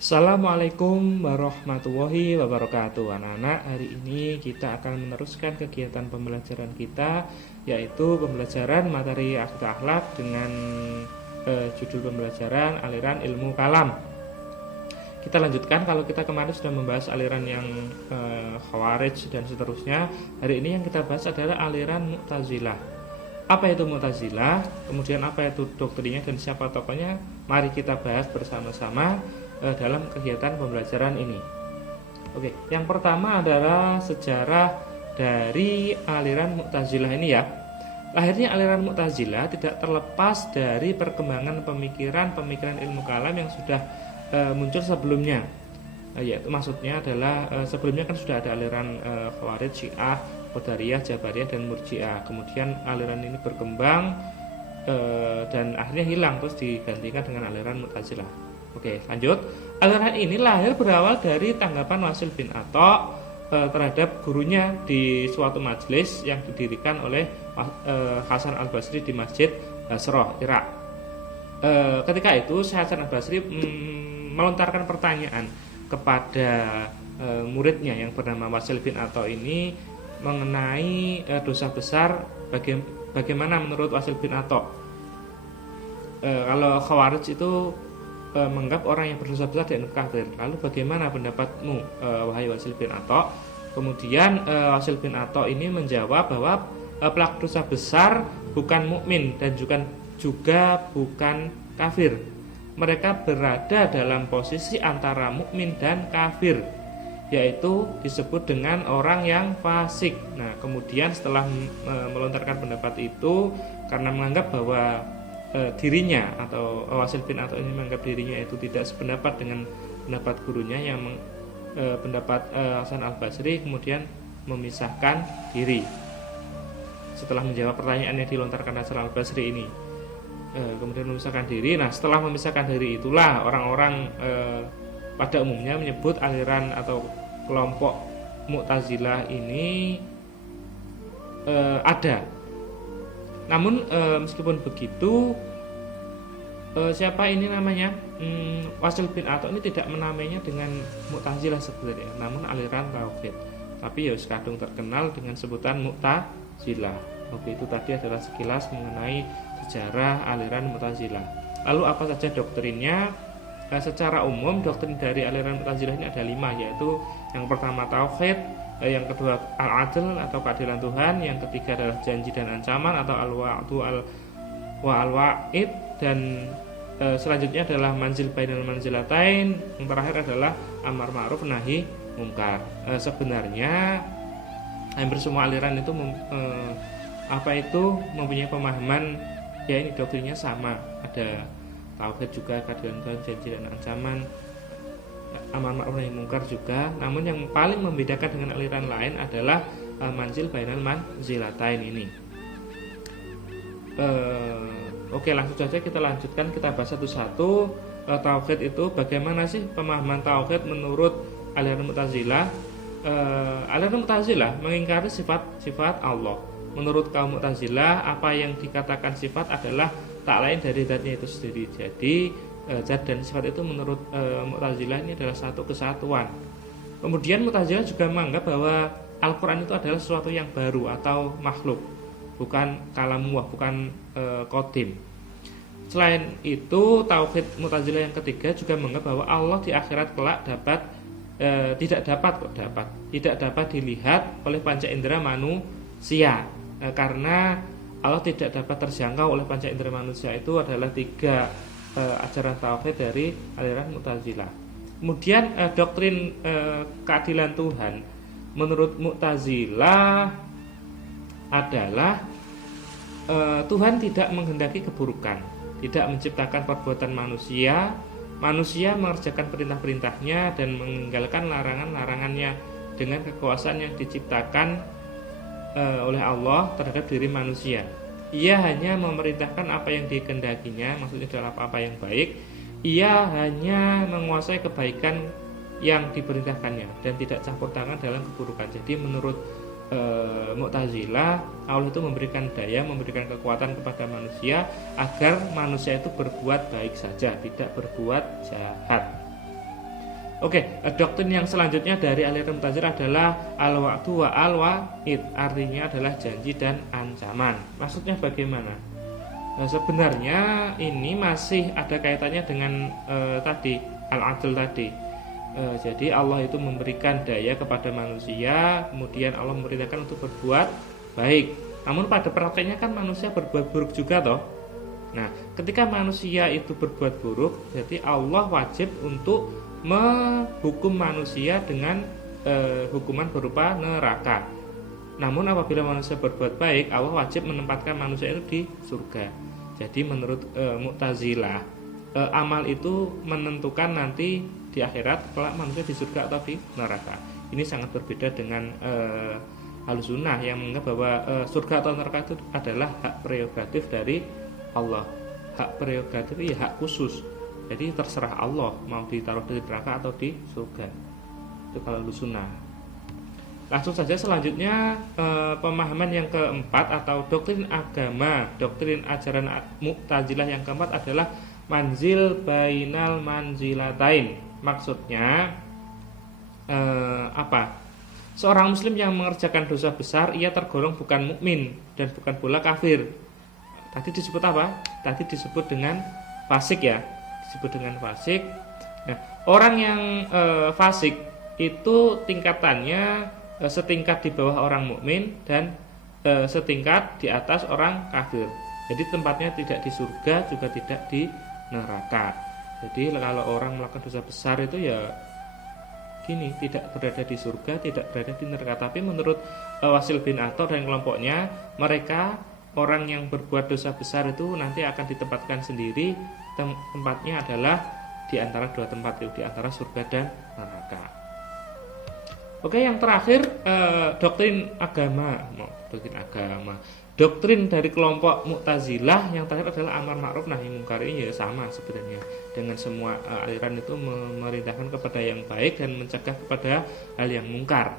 Assalamualaikum warahmatullahi wabarakatuh. Anak-anak, hari ini kita akan meneruskan kegiatan pembelajaran kita, yaitu pembelajaran materi akidah akhlak dengan judul pembelajaran aliran ilmu kalam. Kita lanjutkan. Kalau kita kemarin sudah membahas aliran yang Khawarij dan seterusnya, hari ini yang kita bahas adalah aliran Mu'tazilah. Apa itu Mu'tazilah? Kemudian apa itu doktrinnya dan siapa tokohnya? Mari kita bahas bersama-sama dalam kegiatan pembelajaran ini. Oke, yang pertama adalah sejarah dari aliran Mu'tazilah ini ya. Lahirnya aliran Mu'tazilah tidak terlepas dari perkembangan pemikiran ilmu kalam yang sudah muncul sebelumnya. Yaitu maksudnya adalah sebelumnya kan sudah ada aliran Khawarij, Syiah, Qadariyah, Jabariyah dan Murji'ah. Kemudian aliran ini berkembang dan akhirnya hilang, terus digantikan dengan aliran Mu'tazilah. Oke, lanjut. Aliran ini lahir berawal dari tanggapan Wasil bin Atha terhadap gurunya di suatu majelis yang didirikan oleh Hasan al-Basri di Masjid Basrah, Irak. Ketika itu Hasan al-Basri melontarkan pertanyaan kepada muridnya yang bernama Wasil bin Atha ini mengenai dosa besar. Bagaimana menurut Wasil bin Atha? Kalau Khawarij itu menganggap orang yang berdosa besar dan kafir. Lalu bagaimana pendapatmu, wahai Wasil bin Atha? Kemudian Wasil bin Atha ini menjawab bahwa pelaku dosa besar bukan mukmin dan juga bukan kafir. Mereka berada dalam posisi antara mukmin dan kafir, yaitu disebut dengan orang yang fasik. Nah, kemudian setelah melontarkan pendapat itu, karena menganggap bahwa dirinya atau Wasil bin Atha ini menganggap dirinya itu tidak sependapat dengan pendapat gurunya yang pendapat Hasan al-Basri, kemudian memisahkan diri. Setelah menjawab pertanyaan yang dilontarkan Hasan al-Basri ini, kemudian memisahkan diri. Nah, setelah memisahkan diri itulah orang-orang pada umumnya menyebut aliran atau kelompok Mu'tazilah ini ada. Namun meskipun begitu, siapa ini namanya, Wasil bin Atha ini tidak menamainya dengan Mu'tazilah sebenarnya, namun aliran Tauhid. Tapi ya kadung terkenal dengan sebutan Mu'tazilah. Oke, itu tadi adalah sekilas mengenai sejarah aliran Mu'tazilah. Lalu apa saja doktrinnya? Secara umum doktrin dari aliran Mu'tazilah ini ada 5, yaitu yang pertama Tauhid, yang kedua al-adl atau keadilan Tuhan, yang ketiga adalah janji dan ancaman atau al-wa'du al-wa'id, dan selanjutnya adalah manzil bainal manzilatain, yang terakhir adalah amar ma'ruf nahi mungkar. Sebenarnya hampir semua aliran itu mempunyai pemahaman, ya ini doktrinnya sama, ada tauhid juga, keadilan Tuhan, janji dan ancaman, amar ma'ruf nahi mungkar juga. Namun yang paling membedakan dengan aliran lain adalah manzil bainal manzilatain ini. Oke, langsung saja kita lanjutkan, kita bahas satu-satu. Tauhid itu bagaimana sih pemahaman tauhid menurut aliran Mu'tazilah? Aliran Mu'tazilah mengingkari sifat-sifat Allah. Menurut kaum Mu'tazilah, apa yang dikatakan sifat adalah tak lain dari zatnya itu sendiri. Jadi zat dan sifat itu menurut Mu'tazilah ini adalah satu kesatuan. Kemudian Mu'tazilah juga menganggap bahwa Al-Quran itu adalah sesuatu yang baru atau makhluk, bukan kalamullah, bukan qadim. Selain itu, tauhid Mu'tazilah yang ketiga juga menganggap bahwa Allah di akhirat kelak tidak dapat dilihat oleh panca indera manusia, karena Allah tidak dapat terjangkau oleh panca indera manusia. Itu adalah 3 ajaran tauhid dari aliran Mu'tazilah. Kemudian doktrin keadilan Tuhan menurut Mu'tazilah adalah Tuhan tidak menghendaki keburukan, tidak menciptakan perbuatan manusia mengerjakan perintah-perintahnya dan meninggalkan larangan-larangannya dengan kekuasaan yang diciptakan oleh Allah terhadap diri manusia. Ia hanya memerintahkan apa yang dikehendakinya, maksudnya adalah apa yang baik. Ia hanya menguasai kebaikan yang diperintahkannya dan tidak campur tangan dalam keburukan. Jadi menurut Mu'tazilah, Allah itu memberikan daya, memberikan kekuatan kepada manusia agar manusia itu berbuat baik saja, tidak berbuat jahat. Oke, doktrin yang selanjutnya dari aliran Mu'tazilah adalah al-wa'du wa al-wa'id, artinya adalah janji dan ancaman. Maksudnya bagaimana? Nah, sebenarnya ini masih ada kaitannya dengan tadi al-adl tadi. Jadi Allah itu memberikan daya kepada manusia, kemudian Allah memerintahkan untuk berbuat baik. Namun pada prakteknya kan manusia berbuat buruk juga toh. Nah, ketika manusia itu berbuat buruk, jadi Allah wajib untuk menghukum manusia dengan hukuman berupa neraka. Namun apabila manusia berbuat baik, Allah wajib menempatkan manusia itu di surga. Jadi menurut Mu'tazilah, amal itu menentukan nanti di akhirat kelak manusia di surga atau di neraka. Ini sangat berbeda dengan Ahlussunnah yang menganggap bahwa surga atau neraka itu adalah hak prerogatif dari Allah. Hak prerogatif ya hak khusus. Jadi terserah Allah mau ditaruh di neraka atau di surga. Itu kalau Ahlussunnah. Langsung saja selanjutnya pemahaman yang keempat atau doktrin agama, doktrin ajaran Mu'tazilah yang keempat adalah manzil bainal manzilatain. Maksudnya apa? Seorang muslim yang mengerjakan dosa besar ia tergolong bukan mukmin dan bukan pula kafir. Tadi disebut apa? Tadi disebut dengan fasik ya. Disebut dengan fasik. Nah, orang yang fasik itu tingkatannya setingkat di bawah orang mukmin dan setingkat di atas orang kafir. Jadi tempatnya tidak di surga juga tidak di neraka. Jadi kalau orang melakukan dosa besar itu ya gini, tidak berada di surga, tidak berada di neraka. Tapi menurut Wasil bin Athor dan kelompoknya, mereka orang yang berbuat dosa besar itu nanti akan ditempatkan sendiri. Tempatnya adalah di antara dua tempat itu, di antara surga dan neraka. Oke, yang terakhir doktrin agama. Doktrin dari kelompok Mu'tazilah yang terakhir adalah amar ma'ruf nahi munkar. Ini ya sama sebenarnya dengan semua aliran itu memerintahkan kepada yang baik dan mencegah kepada hal yang mungkar.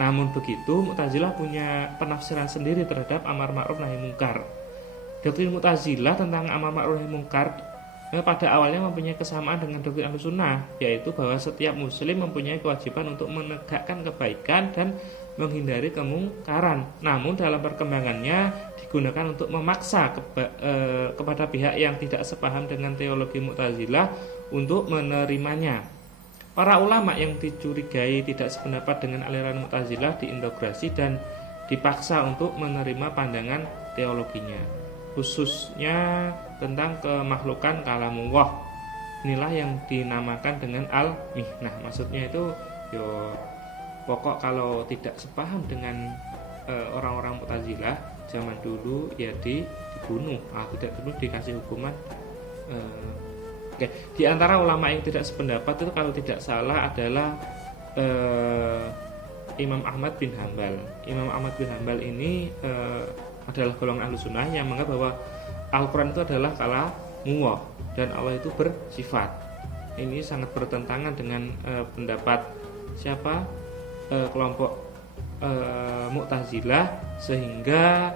Namun begitu, Mu'tazilah punya penafsiran sendiri terhadap amar ma'ruf nahi munkar. Doktrin Mu'tazilah tentang amar ma'ruf nahi munkar pada awalnya mempunyai kesamaan dengan doktrin Ahlussunnah, yaitu bahwa setiap muslim mempunyai kewajiban untuk menegakkan kebaikan dan menghindari kemungkaran. Namun dalam perkembangannya digunakan untuk memaksa kepada pihak yang tidak sepaham dengan teologi Mu'tazilah untuk menerimanya. Para ulama yang dicurigai tidak sependapat dengan aliran Mu'tazilah diintegrasi dan dipaksa untuk menerima pandangan teologinya, khususnya tentang kemakhlukan kalamullah. Inilah yang dinamakan dengan al-mihnah. Maksudnya itu pokok kalau tidak sepaham dengan orang-orang Mu'tazilah zaman dulu ya dibunuh, tidak perlu dikasih hukuman. Oke. Di antara ulama yang tidak sependapat itu kalau tidak salah adalah Imam Ahmad bin Hambal. Imam Ahmad bin Hambal ini adalah golongan Ahlussunnah yang menganggap bahwa Al-Quran itu adalah kalamullah dan Allah itu bersifat. Ini sangat bertentangan dengan pendapat siapa? Kelompok Mu'tazilah, sehingga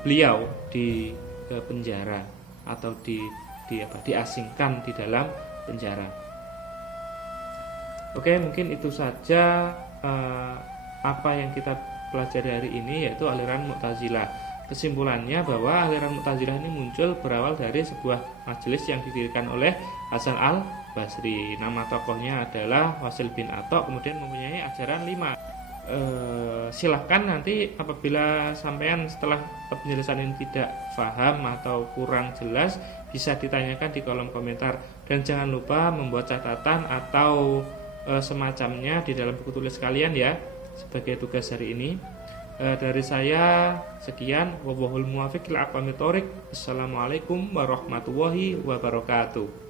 beliau di penjara atau diasingkan di dalam penjara. Oke, mungkin itu saja apa yang kita pelajari hari ini, yaitu aliran Mu'tazilah. Kesimpulannya bahwa aliran Mu'tazilah ini muncul berawal dari sebuah majelis yang didirikan oleh Hasan al-Basri. Nama tokohnya adalah Wasil bin Athor, kemudian mempunyai ajaran 5. Silahkan nanti apabila sampean setelah penjelasan ini tidak paham atau kurang jelas, bisa ditanyakan di kolom komentar. Dan jangan lupa membuat catatan atau semacamnya di dalam buku tulis kalian ya, sebagai tugas hari ini. Dari saya sekian. Wallahul muwaffiq ila aqwamit thoriq. Assalamualaikum warahmatullahi wabarakatuh.